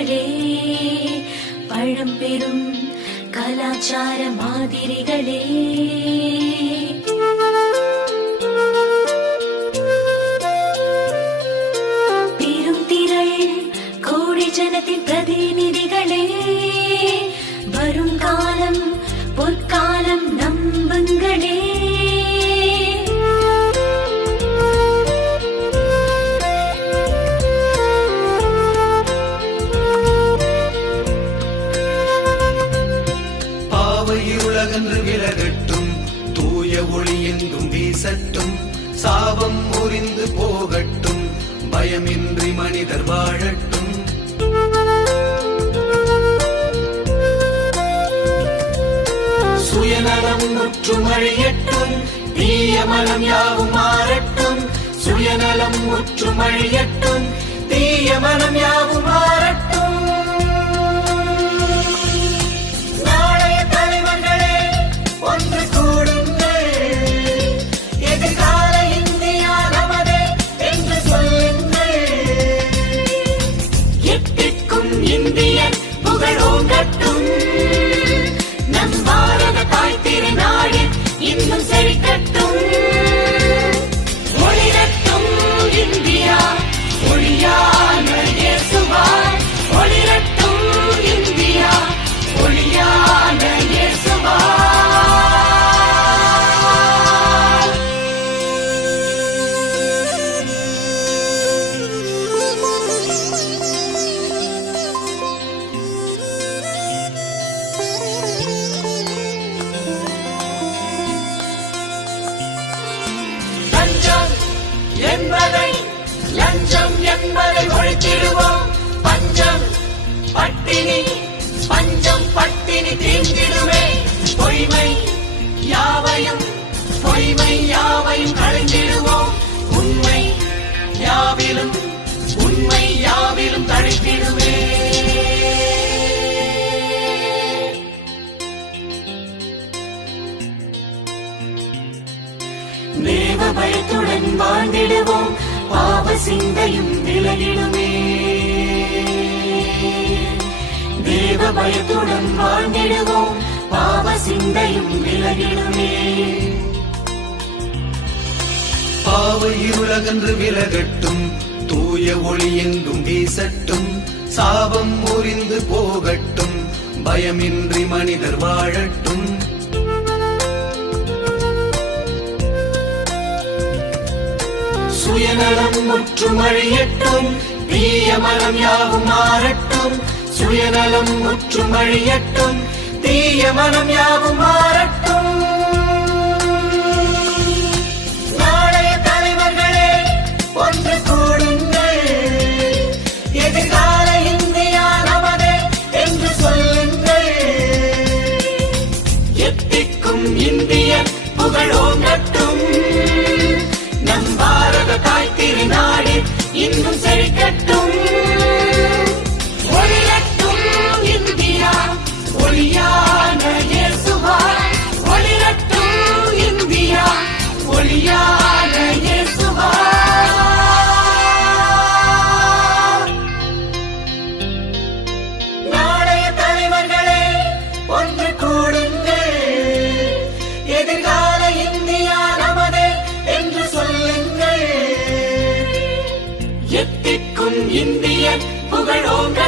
மாதிரிகளே பழம்பெரும் கலாச்சார மாதிரிகளே. அழிந்து போகட்டும் பயமின்றி மனிதர் வாழட்டும். சுயநலம் முற்றும் அழியட்டும் தீய மனம் யாவும் மாறட்டும். சுயநலம் முற்றும் அழியட்டும் தீய மனம் வாழ்ந்திடுவோம் பாவ சிந்தையும் விலகிடுமே தேவ பயத்துடன் வாழ்ந்திடுவோம் பாவ சிந்தையும் விலகிடுமே பாவ இருளகன்று விலகட்டும். தூய ஒளி எங்கும் வீசட்டும். சாபம் முறிந்து போகட்டும். பயமின்றி மனிதர் வாழட்டும். சுயநலம் முற்றும் அழியட்டும் தீய மனம் யாவும் மாறட்டும். சுயநலம் முற்றும் அழியட்டும் தீய மனம் யாவும் மாறட்டும். இன்னும் செழிக்கட்டும் எத்திக்கும் புகழோங்க